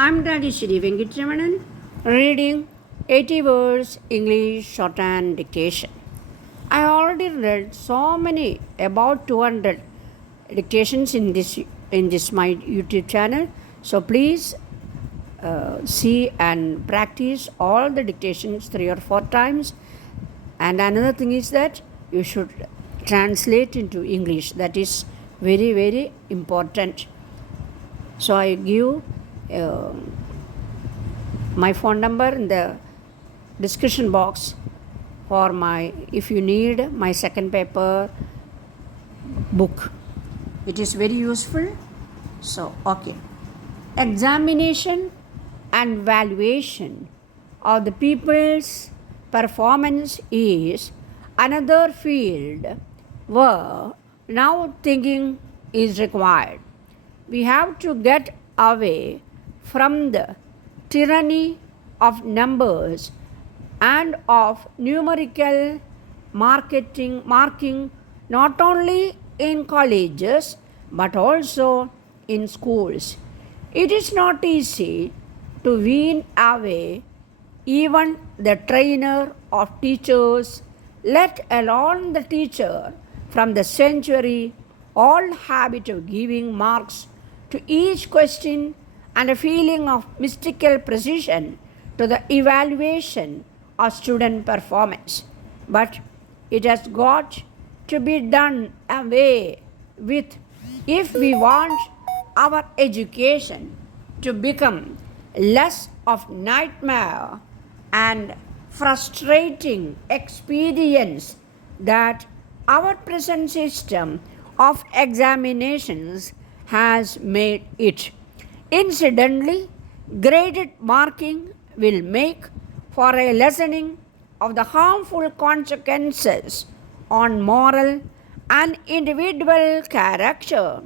I'm Rajeswary Venkitaramanan, reading 80 words English Shorthand Dictation. I already read so many, about 200 dictations in this my YouTube channel. So please see and practice all the dictations 3 or 4 times. And another thing is that you should translate into English. That is very, very important. So I give my phone number in the description box for if you need my second paper book. It is very useful. So okay. Examination and valuation of the people's performance is another field where now thinking is required. We have to get away from the tyranny of numbers and of numerical marking not only in colleges but also in schools. It is not easy to wean away even the trainer of teachers, let alone the teacher, from the century-old habit of giving marks to each question and a feeling of mystical precision to the evaluation of student performance. But it has got to be done away with if we want our education to become less of nightmare and frustrating experience that our present system of examinations has made it. Incidentally, graded marking will make for a lessening of the harmful consequences on moral and individual character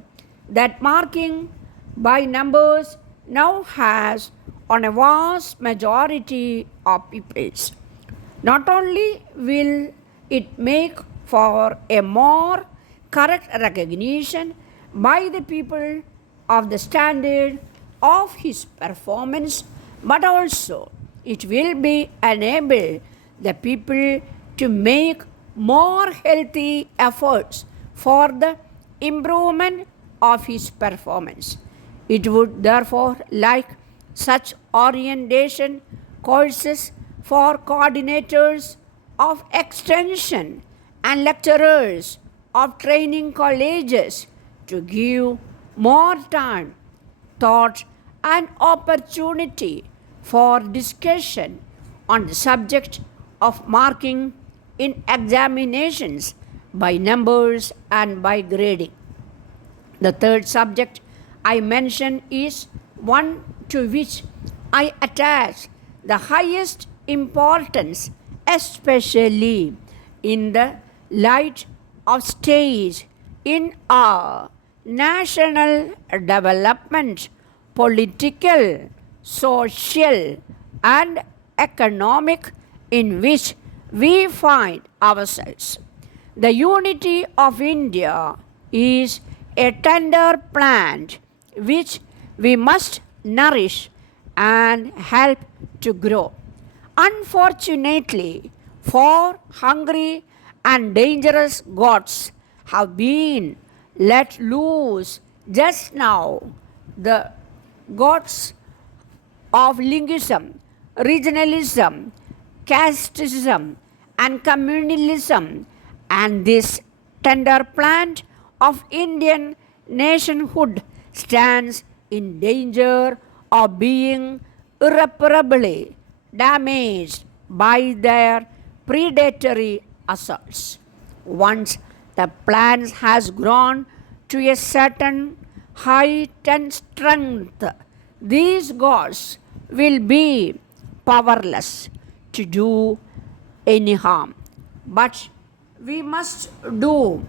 that marking by numbers now has on a vast majority of peoples. Not only will it make for a more correct recognition by the people of the standard of his performance, but also it will be enable the people to make more healthy efforts for the improvement of his performance. It would therefore like such orientation courses for coordinators of extension and lecturers of training colleges to give more time, thought, and opportunity for discussion on the subject of marking in examinations by numbers and by grading. The third subject I mention is one to which I attach the highest importance, especially in the light of stage in our national development, political, social, and economic in which we find ourselves. The unity of India is a tender plant which we must nourish and help to grow. Unfortunately, four hungry and dangerous gods have been let loose just now. The gods of linguism, regionalism, casteism, and communalism, and this tender plant of Indian nationhood stands in danger of being irreparably damaged by their predatory assaults. Once the plant has grown to a certain height and strength, these gods will be powerless to do any harm. But we must do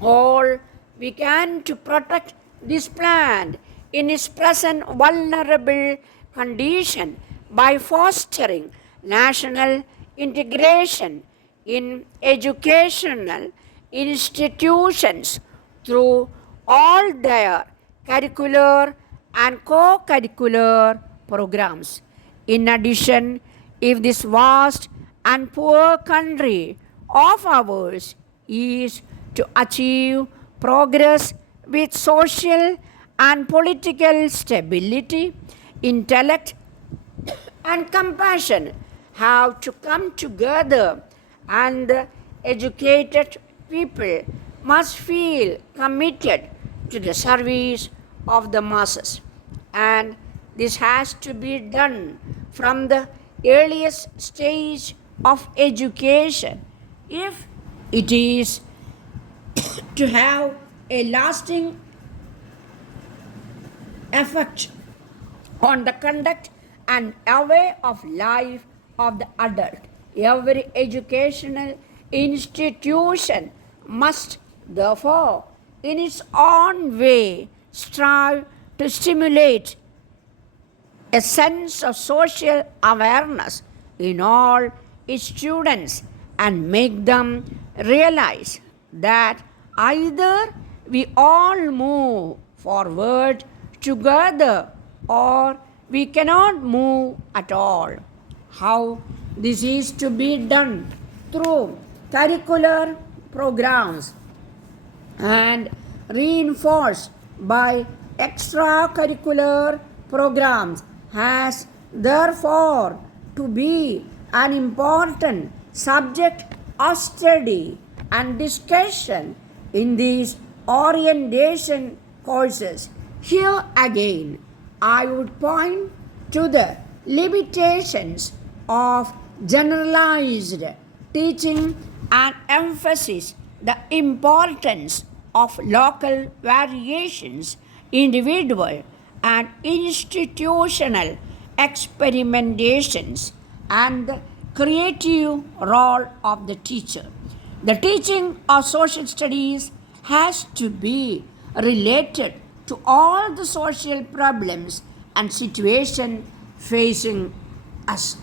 all we can to protect this plant in its present vulnerable condition by fostering national integration in educational institutions through all their curricular and co-curricular programs. In addition, if this vast and poor country of ours is to achieve progress with social and political stability, intellect and compassion have to come together, and the educated people must feel committed to the service of the masses. And this has to be done from the earliest stage of education if it is to have a lasting effect on the conduct and way of life of the adult. Every educational institution must therefore in its own way strive to stimulate a sense of social awareness in all its students and make them realize that either we all move forward together or we cannot move at all. How this is to be done? Through curricular programs and reinforced by extracurricular programs has therefore to be an important subject of study and discussion in these orientation courses. Here again, I would point to the limitations of generalized teaching and emphasize the importance of local variations, individual and institutional experimentations, and the creative role of the teacher. The teaching of social studies has to be related to all the social problems and situations facing us.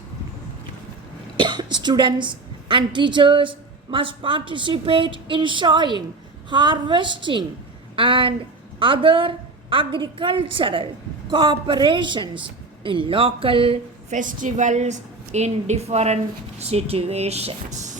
Students and teachers must participate in sowing, harvesting, and other agricultural cooperations in local festivals in different situations.